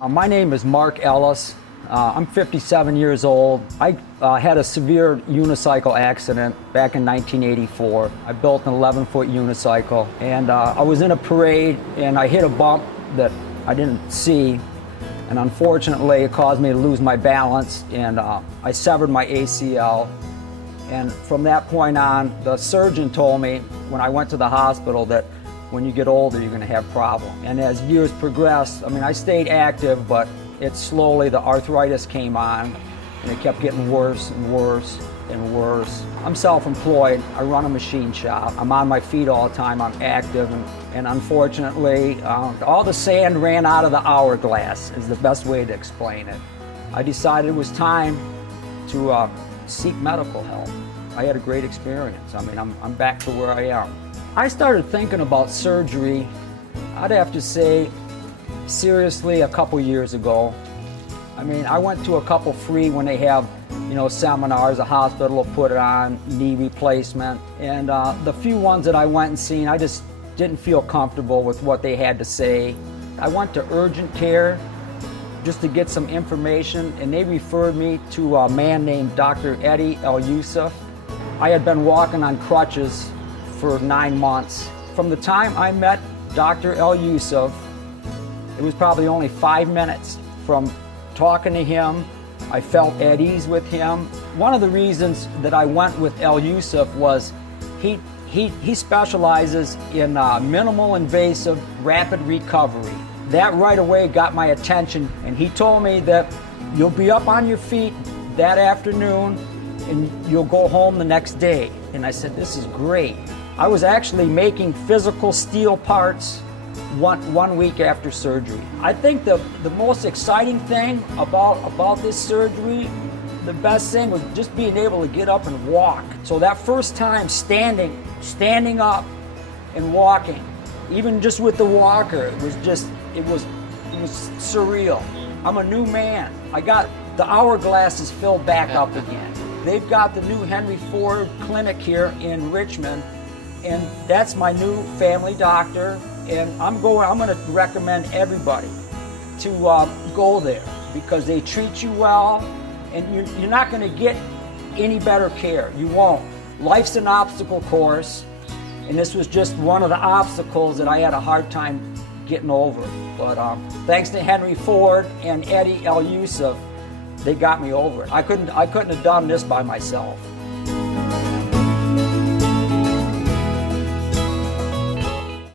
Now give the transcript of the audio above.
My name is Mark Ellis. I'm 57 years old. I had a severe unicycle accident back in 1984. I built an 11-foot unicycle, and I was in a parade and I hit a bump that I didn't see, and unfortunately it caused me to lose my balance, and I severed my ACL. And from that point on, the surgeon told me when I went to the hospital that when you get older, you're going to have problems. And as years progressed, I mean, I stayed active, but it slowly, the arthritis came on, and it kept getting worse and worse and worse. I'm self-employed. I run a machine shop. I'm on my feet all the time. I'm active, and unfortunately, all the sand ran out of the hourglass is the best way to explain it. I decided it was time to seek medical help. I had a great experience. I mean, I'm back to where I am. I started thinking about surgery, I'd have to say, seriously, a couple years ago. I mean, I went to a couple free when they have, seminars, the hospital will put it on, knee replacement. And the few ones that I went and seen, I just didn't feel comfortable with what they had to say. I went to urgent care just to get some information, and they referred me to a man named Dr. Eddie El-Yussif. I had been walking on crutches for 9 months. From the time I met Dr. El-Yussif, it was probably only 5 minutes from talking to him. I felt at ease with him. One of the reasons that I went with El-Yussif was he specializes in minimal invasive rapid recovery. That right away got my attention, and he told me that you'll be up on your feet that afternoon and you'll go home the next day. And I said, this is great. I was actually making physical steel parts one week after surgery. I think the most exciting thing about this surgery, the best thing was just being able to get up and walk. So that first time standing up and walking, even just with the walker, it was surreal. I'm a new man. I got the hourglass is filled back up again. They've got the new Henry Ford clinic here in Richmond, and that's my new family doctor. And I'm going to recommend everybody to go there because they treat you well, and you're not going to get any better care. You won't. Life's an obstacle course, and this was just one of the obstacles that I had a hard time getting over. But thanks to Henry Ford and Eddie El-Yussif, they got me over it. I couldn't have done this by myself.